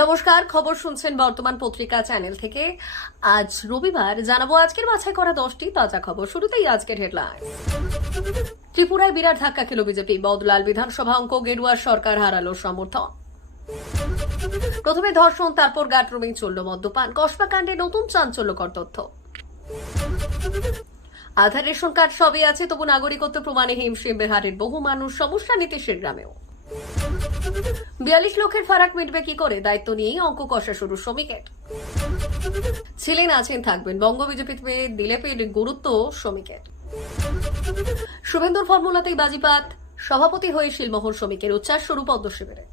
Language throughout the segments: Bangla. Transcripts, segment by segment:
নমস্কার, খবর শুনছেন বর্তমান পত্রিকা চ্যানেল থেকে। আজ রবিবার, জানাবো আজকের বাছাই করা 10টি তাজা খবর। শুরুতেই আজকের হেডলাইন। ত্রিপুরায় বিরাট ধাক্কা খেল বিজেপি, বদলাল বিধানসভা অঙ্ক, গেরুয়ার সরকার হারালো সমর্থন। প্রথমে ধর্ষণ, তারপর গাট্রমিং, চলল মদ্যপান, কসবা কাণ্ডে নতুন চাঞ্চল্যকর তথ্য। আধার, রেশন কার্ড সবই আছে, তবু নাগরিকত্ব প্রমাণে হিমশিম বিহারের বহু মানুষ, সমস্যা নীতিশের গ্রামেও। 42 লক্ষের ফারাক মিটবে কি করে, দায়িত্ব নিয়েই অঙ্ক কষা শুরু শ্রমিকের। ছিলেন, আছেন, থাকবেন বঙ্গ বিজেপিতে দিলীপের গুরুত্ব শ্রমিকের। শুভেন্দুর ফর্মুলাতেই বাজিপাত, সভাপতি হয়ে শিলমোহর শ্রমিকের উচ্ছ্বাস শুরু পদ্ম শিবিরে।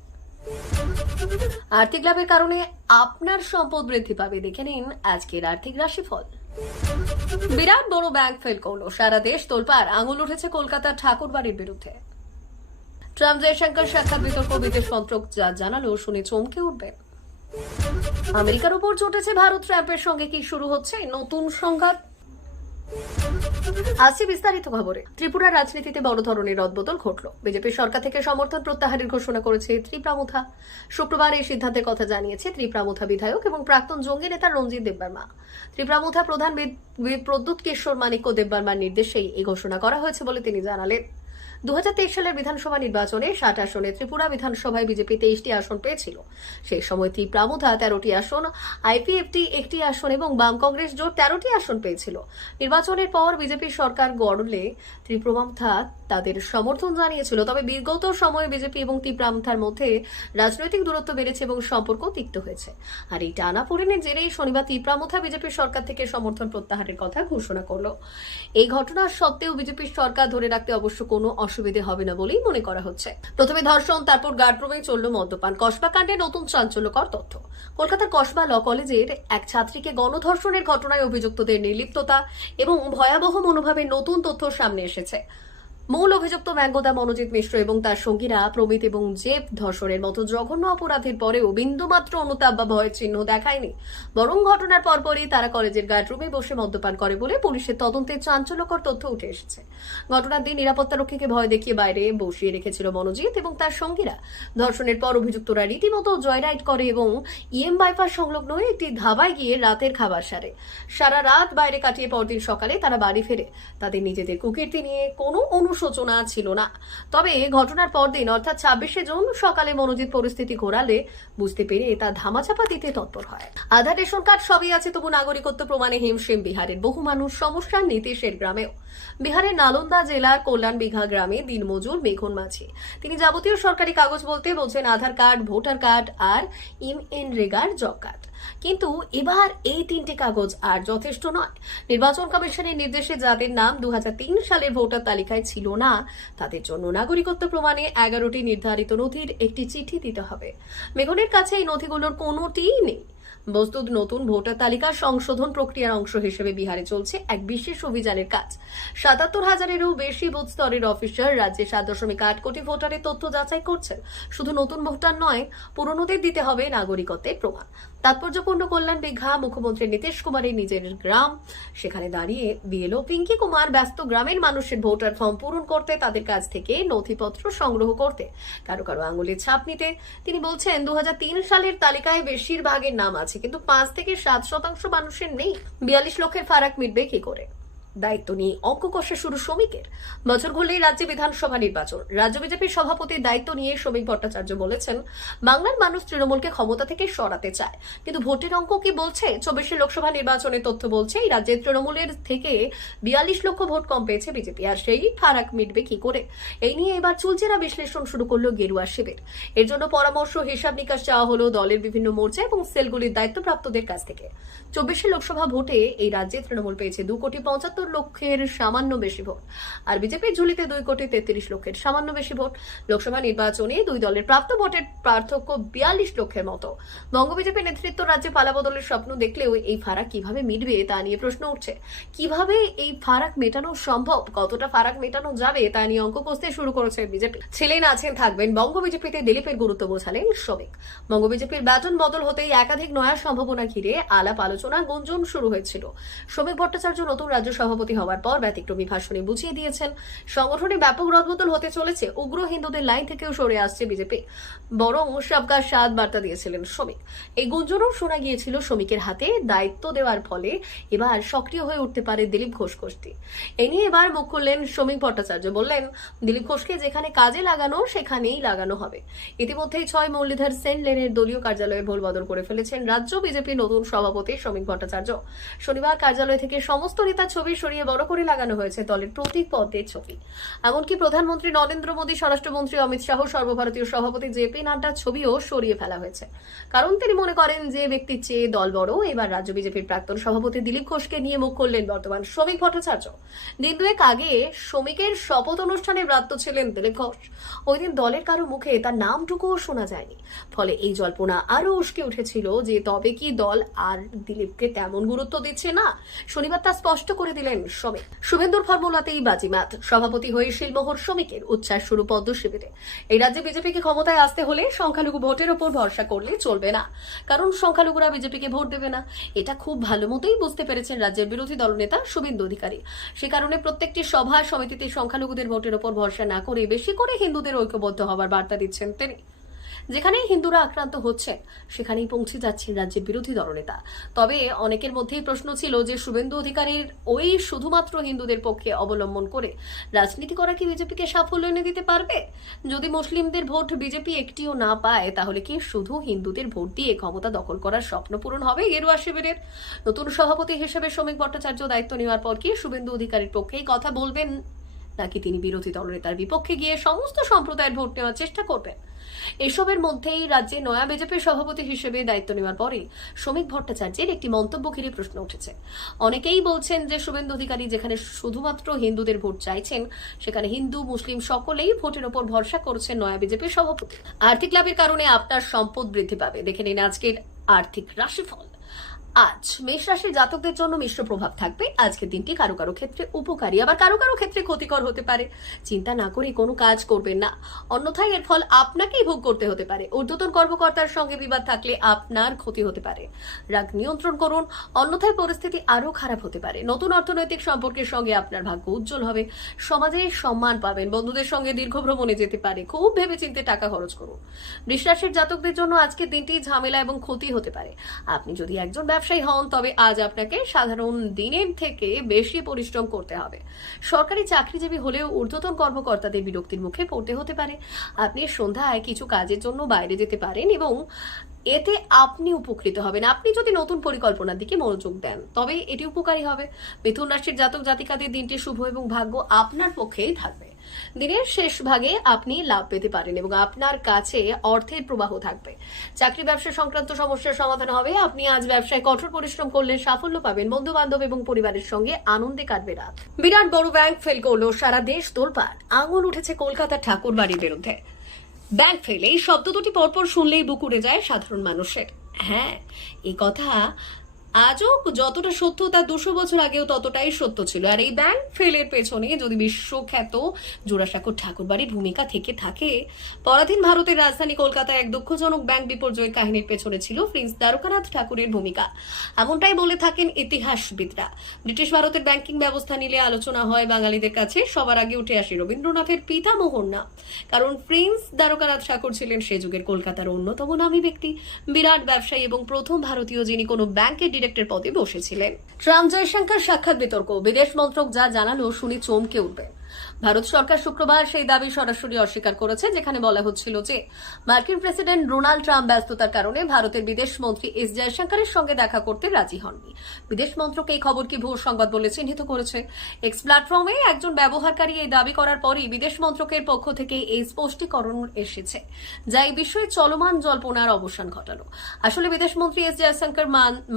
আর্থিক লাভের কারণে আপনার সম্পদ বৃদ্ধি পাবে, দেখে নিন আজকের আর্থিক রাশিফল। বিরাট বড় ব্যাংক ফেল করলো, সারা দেশ তোলপাড়, আঙুল উঠেছে কলকাতার ঠাকুরবাড়ির বিরুদ্ধে। ট্রাম্প জয়শঙ্কর সাক্ষাৎ, বিতর্ক, বিদেশ মন্ত্রক যা জানালো শুনে চমকে উঠবে। আমেরিকার উপর চটেছে ভারত, ট্রাম্পের সঙ্গে কি শুরু হচ্ছে নতুন সংঘাত। আসছে বিস্তারিত খবরে। ত্রিপুরার রাজনীতিতে বড় ধরনের রদবদল ঘটল। বিজেপি সরকার থেকে সমর্থন প্রত্যাহারের ঘোষণা করেছে ত্রিপ্রামুথা। শুক্রবার এই সিদ্ধান্তের কথা জানিয়েছে ত্রিপ্রামুথা বিধায়ক এবং প্রাক্তন জঙ্গি নেতা রঞ্জিত দেববর্মা। ত্রিপ্রামুথা প্রধান প্রদ্যুৎ কিশোর মানিক্য দেববর্মার নির্দেশেই এই ঘোষণা করা হয়েছে বলে তিনি জানালেন। 2023 সালের বিধানসভা নির্বাচনে 60 আসনে ত্রিপুরা বিধানসভায় বিজেপি 23টি আসন পেয়েছিল। সেই সময় ত্রিপ্রামুথা 13টি আসন, আইপিএফটি 1টি আসন এবং বাম কংগ্রেস জোট 13টি আসন পেয়েছিল। নির্বাচনের পর বিজেপি সরকার গড়লে ত্রিপ্রামুথা তাদের সমর্থন জানিয়েছিল। তবে বিগত সময়ে বিজেপি এবং ত্রিপ্রামুথার মধ্যে রাজনৈতিক দূরত্ব বেড়েছে এবং সম্পর্ক তিক্ত হয়েছে। আর এই টানাপোড়েনের জেরেই শনিবার ত্রিপ্রামুথা বিজেপির সরকার থেকে সমর্থন প্রত্যাহারের কথা ঘোষণা করল। এই ঘটনা সত্ত্বেও বিজেপির সরকার ধরে রাখতে অবশ্য কোনো অসুবিধে হবে না বলেই মনে করা হচ্ছে। প্রথমে ধর্ষণ, তারপর গাট্রমিং, চলল মদ্যপান, কসবা কাণ্ডে নতুন চাঞ্চল্যকর তথ্য। কলকাতার কসবা ল কলেজের এক ছাত্রীকে গণধর্ষণের ঘটনায় অভিযুক্তদের নির্লিপ্ততা এবং ভয়াবহ মনোভাবের নতুন তথ্য সামনে এসেছে। মূল অভিযুক্ত ম্যাঙ্গোদা মনোজিৎ মিশ্র এবং তার সঙ্গীরা প্রমিত এবং জেব ধর্ষণের মতো জঘন্য অপরাধের পরেও বিন্দুমাত্র অনুতাপ বা ভয়ের চিহ্ন দেখায়নি। বরং ঘটনার পরপরই তারা কলেজের গার্ডরুমে বসে মদ্যপান করে বলে পুলিশের তদন্তে চাঞ্চল্যকর তথ্য উঠে এসেছে। ঘটনার দিন নিরাপত্তারক্ষীকে ভয় দেখিয়ে বাইরে বসিয়ে রেখেছিল মনোজিৎ এবং তার সঙ্গীরা। ধর্ষণের পর অভিযুক্তরা রীতিমতো জয়রাইড করে এবং বাইপাস সংলগ্ন একটি ধাবায় গিয়ে রাতের খাবার সারে। সারা রাত বাইরে কাটিয়ে পরদিন সকালে তারা বাড়ি ফেরে। তাদের নিজেদের কুকীর্তি নিয়ে কোনো সূচনা ছিল না। তবে ঘটনার পরদিন অর্থাৎ 26শে জুন সকালে মনোজিৎ পরিস্থিতি ঘোরালে বুঝতে পেরে তা ধামাচাপা দিতে তৎপর হয়। আধার, রেশন কার্ড সবই আছে, তবু নাগরিকত্ব প্রমাণে হিমশিম বিহারের বহু মানুষ, সমস্যা নীতিশের গ্রামেও। বিহারের নালন্দা জেলার কল্যাণ বিঘা গ্রামে দিনমজুর মেঘন মাঝি। তিনি যাবতীয় সরকারি কাগজ বলতে বোঝেন আধার কার্ড, ভোটার কার্ড আর রেগার জব কার্ড। কিন্তু এবার এই 3টি কাগজ আর যথেষ্ট নয়। নির্বাচন কমিশনের নির্দেশে যাদের নাম 2003 সালের ভোটার তালিকায় ছিল না, তাদের জন্য নাগরিকত্ব প্রমাণে 11টি নির্ধারিত নথির একটি চিঠি দিতে হবে। মেঘনের কাছে এই নথিগুলোর কোনোটিই নেই। বস্তুত নতুন ভোটার তালিকা সংশোধন প্রক্রিয়ার অংশ হিসেবে বিহারে চলছে এক বিশেষ অভিযানের কাজ। 77,000-এরও বেশি বুথ স্তরের অফিসার রাজ্যে 7.8 কোটি ভোটারের তথ্য যাচাই করছেন। শুধু নতুন ভোটার নয়, পুরনোদের দিতে হবে নাগরিকত্বের প্রমাণ। তাৎপর্যপূর্ণ কল্যাণ বিঘা মুখ্যমন্ত্রী নীতিশ কুমারের নিজের গ্রাম। সেখানে দাঁড়িয়ে বিএলও পিঙ্কি কুমার ব্যস্ত গ্রামের মানুষের ভোটার ফর্ম পূরণ করতে, তাদের কাছ থেকে নথিপত্র সংগ্রহ করতে, কারো কারো আঙুলের ছাপ নিতে। তিনি বলছেন 2003 সালের তালিকায় বেশিরভাগের নাম আছে, কিন্তু 5 থেকে 7% মানুষের নেই। 42 লক্ষের ফারাক মিটবে কি করে, দায়িত্ব নিয়ে অঙ্ক কষা শুরু শ্রমিকের। বছর ঘুরলেই রাজ্যে বিধানসভা নির্বাচন। রাজ্য বিজেপির সভাপতির দায়িত্ব নিয়ে শ্রমিক ভট্টাচার্য বলেছেন, বাংলার মানুষ তৃণমূলকে ক্ষমতা থেকে সরাতে চায়, কিন্তু ভোটের অঙ্ক কি বলছে? 24 লোকসভা নির্বাচনের তথ্য বলছে এই রাজ্যে তৃণমূলের থেকে 42 লক্ষ ভোট কম পেয়েছে বিজেপি। আর সেই ফারাক মিটবে কি করে, এই নিয়ে এবার চুলচেরা বিশ্লেষণ শুরু করলো গেরুয়া শিবির। এর জন্য পরামর্শ, হিসাব নিকাশ চাওয়া হলো দলের বিভিন্ন মোর্চা এবং সেলগুলির দায়িত্বপ্রাপ্তদের কাছ থেকে। 24 লোকসভা ভোটে এই রাজ্যে তৃণমূল পেয়েছে 2,75 লক্ষের সামান্য বেশি ভোট, আর বিজেপির ঝুলিতে 2,33 লক্ষের সামান্য বেশি ভোট। লোকসভা নির্বাচনে দুই দলের প্রাপ্ত ভোটের পার্থক্য 42 লক্ষের মতো। বঙ্গ বিজেপি নেতৃত্ব রাজ্যে পালাবদলের স্বপ্ন দেখলেও এই ফারাক কিভাবে মিটবে তা নিয়ে প্রশ্ন উঠছে। কিভাবে এই ফারাক মেটানো সম্ভব, কতটা ফারাক মেটানো যাবে তা নিয়ে অঙ্ক কষতে শুরু করেছে বিজেপি। ছিলেন, আছেন, থাকবেন বঙ্গ বিজেপিতে দিলীপের গুরুত্ব বোঝালেন শ্রমিক। বঙ্গ বিজেপির ব্যাটন বদল হতেই একাধিক নয়া সম্ভাবনা ঘিরে আলাপ আলোচনা গুঞ্জন শুরু হয়েছিল। শ্রমিক ভট্টাচার্য নতুন রাজ্য সভাপতি হওয়ার পর ব্যতিক্রমী ভাষণে বুঝিয়ে দিয়েছেন সংগঠনে ব্যাপক রদবদল হতে চলেছে। উগ্র হিন্দুদের লাইন থেকেও সরে আসছে বিজেপি, বরং সবকা সাথ বার্তা দিয়েছিলেন শ্রমিক। এই গুঞ্জনও শোনা গিয়েছিল শ্রমিকের হাতে দায়িত্ব দেওয়ার ফলে এবার সক্রিয় হয়ে উঠতে পারে দিলীপ ঘোষ গোষ্ঠী। এ নিয়ে এবার মুখ খুললেন শ্রমিক ভট্টাচার্য, বললেন দিলীপ ঘোষকে যেখানে কাজে লাগানো সেখানেই লাগানো হবে। ইতিমধ্যেই 6 মুরলীধর সেন লেনের দলীয় কার্যালয়ে ভোল বদল করে ফেলেছেন রাজ্য বিজেপির নতুন সভাপতি শ্রমিক ভট্টাচার্য। শনিবার কার্যালয় থেকে সমস্ত নেতার ছবি সরিয়ে বড় করে লাগানো হয়েছে দলের প্রতীক পদ্মের ছবি। এমনকি প্রধানমন্ত্রী নরেন্দ্র মোদী, স্বরাষ্ট্রমন্ত্রী অমিত শাহ, সর্বভারতীয় সভাপতি জেপি নাড্ডার ছবিও সরিয়ে ফেলা হয়েছে। কারণ তিনি মনে করেন যে ব্যক্তির চেয়ে দল বড়। এবার রাজ্য বিজেপির প্রাক্তন সভাপতি দিলীপ ঘোষকে নিয়ে মুখ খুললেন বর্তমান শ্রমিক ভট্টাচার্য। দিন দুয়েক আগে শ্রমিকের শপথ অনুষ্ঠানে ব্রাত্য ছিলেন দিলীপ ঘোষ। ওই দিন দলের কারো মুখে তার নামটুকুও শোনা যায়নি। ফলে এই জল্পনা আরো উস্কে উঠেছিল যে তবে কি দল আর দিলীপকে তেমন গুরুত্ব দিচ্ছে না। শনিবার তা স্পষ্ট করে দিলেন শ্রমিক। শুভেন্দুর ফর্মুলাতেই বাজিমাত। সভাপতি হয়ে শিলমোহর শ্রমিকের উচ্ছ্বাস শুরু পদ্ম শিবিরে। এই রাজ্যে বিজেপিকে ক্ষমতায় আসতে হলে সংখ্যালঘু ভোটের ওপর ভরসা করলে চলবে না, কারণ সংখ্যালঘুরা বিজেপিকে ভোট দেবে না। এটা খুব ভালো মতোই বুঝতে পেরেছেন রাজ্যের বিরোধী দলনেতা শুভেন্দু অধিকারী। সে কারণে প্রত্যেকটি সভা সমিতিতে সংখ্যালঘুদের ভোটের ওপর ভরসা না করে বেশি করে হিন্দুদের ঐক্যবদ্ধ হবার বার্তা দিচ্ছেন তিনি। যেখানেই হিন্দুরা আক্রান্ত হচ্ছে সেখানেই পৌঁছে যাচ্ছেন রাজ্যের বিরোধী দলনেতা। তবে অনেকের মধ্যেই প্রশ্ন ছিল যে শুভেন্দু অধিকারীর ওই শুধুমাত্র হিন্দুদের পক্ষে অবলম্বন করে রাজনীতি করা কি বিজেপিকে সাফল্য এনে দিতে পারবে? যদি মুসলিমদের ভোট বিজেপি একটিও না পায়, তাহলে কি শুধু হিন্দুদের ভোট দিয়ে ক্ষমতা দখল করার স্বপ্ন পূরণ হবে গেরুয়া শিবিরের? নতুন সভাপতি হিসেবে শ্রমিক ভট্টাচার্য দায়িত্ব নেওয়ার পর কি শুভেন্দু অধিকারীর পক্ষেই কথা বলবেন, নাকি তিনি বিরোধী দলনেতার বিপক্ষে গিয়ে সমস্ত সম্প্রদায়ের ভোট নেওয়ার চেষ্টা করবেন? এসবের মধ্যেই রাজ্যে নয়া বিজেপির সভাপতি হিসেবে দায়িত্ব নেওয়ার পরে শ্রমিক ভট্টাচার্যের একটি মন্তব্য ঘিরে প্রশ্ন উঠেছে। অনেকেই বলছেন যে শুভেন্দু অধিকারী যেখানে শুধুমাত্র হিন্দুদের ভোট চাইছেন, সেখানে হিন্দু মুসলিম সকলেই ভোটের ওপর ভরসা করছেন নয়া বিজেপির সভাপতি। আর্থিক লাভের কারণে আপনার সম্পদ বৃদ্ধি পাবে। দেখে নিন আজকের আর্থিক রাশিফল। আজ মেষ রাশির জাতকদের জন্য মিশ্র প্রভাব থাকবে। আজকের দিনটি কারো কারো ক্ষেত্রে উপকারী, আবার কারো কারো ক্ষেত্রে ক্ষতিকর হতে পারে। চিন্তা না করে কোনো কাজ করবেন না, অন্যথায় এর ফল আপনাকেই ভোগ করতে হতে পারে। ঊর্ধ্বতন কর্মকর্তার সঙ্গে বিবাদ থাকলে আপনার ক্ষতি হতে পারে। রাগ নিয়ন্ত্রণ করুন, অন্যথায় পরিস্থিতি আরো খারাপ হতে পারে। নতুন অর্থনৈতিক সম্পর্কের সঙ্গে আপনার ভাগ্য উজ্জ্বল হবে। সমাজে সম্মান পাবেন। বন্ধুদের সঙ্গে দীর্ঘ ভ্রমণে যেতে পারে। খুব ভেবেচিন্তে টাকা খরচ করুন। বৃষ রাশির জাতকদের জন্য আজকের দিনটি ঝামেলা এবং ক্ষতি হতে পারে। আপনি যদি একজন ব্যবসায়ী হন, তবে আজ আপনাকে সাধারণ দিনের থেকে বেশি পরিশ্রম করতে হবে। সরকারি চাকরিজীবী হলেও ঊর্ধ্বতন কর্মকর্তাদের বিরক্তির মুখে পড়তে হতে পারে। আপনি সন্ধ্যায় কিছু কাজের জন্য বাইরে যেতে পারেন এবং এতে আপনি উপকৃত হবেন। আপনি যদি নতুন পরিকল্পনার দিকে মনোযোগ দেন, তবে এটি উপকারী হবে। মিথুন রাশির জাতক জাতিকাদের দিনটি শুভ এবং ভাগ্য আপনার পক্ষেই থাকবে। দিনের শেষ ভাগে আপনি লাভ পেতে পারেন এবং আপনার কাছে অর্থের প্রবাহ থাকবে। চাকরি ব্যবসা সংক্রান্ত সমস্যার সমাধান হবে। আপনি আজ ব্যবসায় কঠোর পরিশ্রম করলে সাফল্য পাবেন। বন্ধু বান্ধব এবং পরিবারের সঙ্গে আনন্দে কাটবে রাত। বিরাট বড় ব্যাংক ফেল করলো, সারা দেশ তোলপাড়। আঙুল উঠেছে কলকাতার ঠাকুর বাড়ির বিরুদ্ধে। ব্যাংক ফেল, এই শব্দ দুটি পরপর শুনলেই বুক উড়ে যায় সাধারণ মানুষের। হ্যাঁ, এই কথা আজও যতটা সত্য তার 200 বছর আগেও ততটাই সত্য ছিল। আর এই ব্যাংক ফেলের পেছনে যদি বিশ্বখ্যাত জোড়াসাঁকোর ঠাকুরবাড়ির ভূমিকা থেকে থাকে, পরাধীন ভারতের রাজধানী কলকাতায় এক দুঃখজনক ব্যাংক বিপর্যয়ের কাহিনীর পেছনে ছিল প্রিন্স দ্বারকানাথ ঠাকুরের ভূমিকা। এমনটাই বলে থাকেন ইতিহাসবিদরা। ব্রিটিশ ভারতের ব্যাংকিং ব্যবস্থা নিয়ে আলোচনা হয় বাঙালিদের কাছে সবার আগে উঠে আসে রবীন্দ্রনাথের পিতামহর নাম। কারণ প্রিন্স দ্বারকানাথ ঠাকুর ছিলেন সে যুগের কলকাতার অন্যতম নামী ব্যক্তি, বিরাট ব্যবসায়ী এবং প্রথম ভারতীয় যিনি কোনো ব্যাংকের ডিরেক্টর পদে বসেছিলেন। ট্রাম্প জয়শঙ্কর সাক্ষাৎ বিতর্ক, বিদেশ মন্ত্রক যা জানালো শুনে চমকে উঠবেন। ভারত সরকার শুক্রবার সেই দাবি সরাসরি অস্বীকার করেছে, যেখানে বলা হচ্ছিল যে মার্কিন প্রেসিডেন্ট ডোনাল্ড ট্রাম্প ব্যস্ততার কারণে ভারতের বিদেশ মন্ত্রী এস জয়শঙ্করের সঙ্গে দেখা করতে রাজি হননি। বিদেশ মন্ত্রক এই খবরকে ভুয়ো সংবাদ বলে চিহ্নিত করেছে। এক্স প্ল্যাটফর্মে একজন ব্যবহারকারী এই দাবি করার পরই বিদেশ মন্ত্রকের পক্ষ থেকে এই স্পষ্টীকরণ এসেছে, যা এই বিষয়ে চলমান জল্পনার অবসান ঘটালো। আসলে বিদেশমন্ত্রী এস জয়শঙ্কর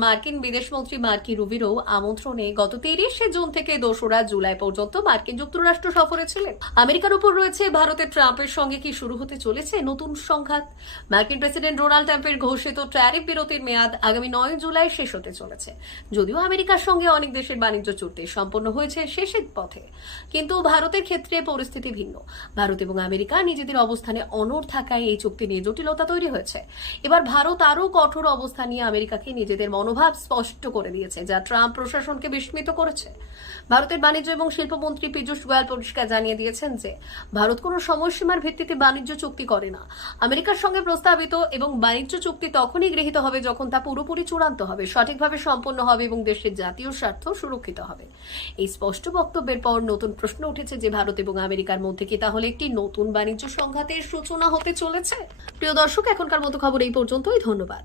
মার্কিন বিদেশমন্ত্রী মার্কি রুবিরো আমন্ত্রণে গত 30 জুন থেকে 2রা জুলাই পর্যন্ত মার্কিন যুক্তরাষ্ট্র যুক্তরাষ্ট্র সফরে ছিলেন। আমেরিকার উপর রয়েছে ভারতের ট্রাম্পের সঙ্গে কি শুরু হতে চলেছে নতুন সংঘাত? মার্কিন প্রেসিডেন্ট ডোনাল্ড ট্রাম্পের ঘোষিত ট্যারিফ বিরতির মেয়াদ আগামী 9 জুলাই শেষ হতে চলেছে। যদিও আমেরিকার সঙ্গে অনেক দেশের বাণিজ্য চুক্তি সম্পন্ন হয়েছে শেষের পথে, কিন্তু ভারতের ক্ষেত্রে পরিস্থিতি ভিন্ন। ভারত এবং আমেরিকা নিজেদের অবস্থানে অনড় থাকায় এই চুক্তি নিয়ে জটিলতা তৈরি হয়েছে। এবার ভারত আরও কঠোর অবস্থান নিয়ে আমেরিকাকে নিজেদের মনোভাব স্পষ্ট করে দিয়েছে, যা ট্রাম্প প্রশাসনকে বিস্মিত করেছে। ভারতের বাণিজ্য এবং শিল্পমন্ত্রী পীযূষ গোয়াল পরিষ্কার জানিয়ে দিয়েছেন যে ভারত কোনো সময়সীমার ভিত্তিতে বাণিজ্য চুক্তি করে না। আমেরিকার সঙ্গে প্রস্তাবিত এবং বাণিজ্য চুক্তি তখনই গৃহীত হবে যখন তা পুরোপুরি চূড়ান্ত হবে, সঠিকভাবে সম্পন্ন হবে এবং দেশের জাতীয় স্বার্থ সুরক্ষিত হবে। এই স্পষ্ট বক্তব্যের পর নতুন প্রশ্ন উঠেছে যে ভারত এবং আমেরিকার মধ্যে কি তাহলে একটি নতুন বাণিজ্য সংঘাতের সূচনা হতে চলেছে? প্রিয় দর্শক, এখনকার মতো খবর এই পর্যন্তই। ধন্যবাদ।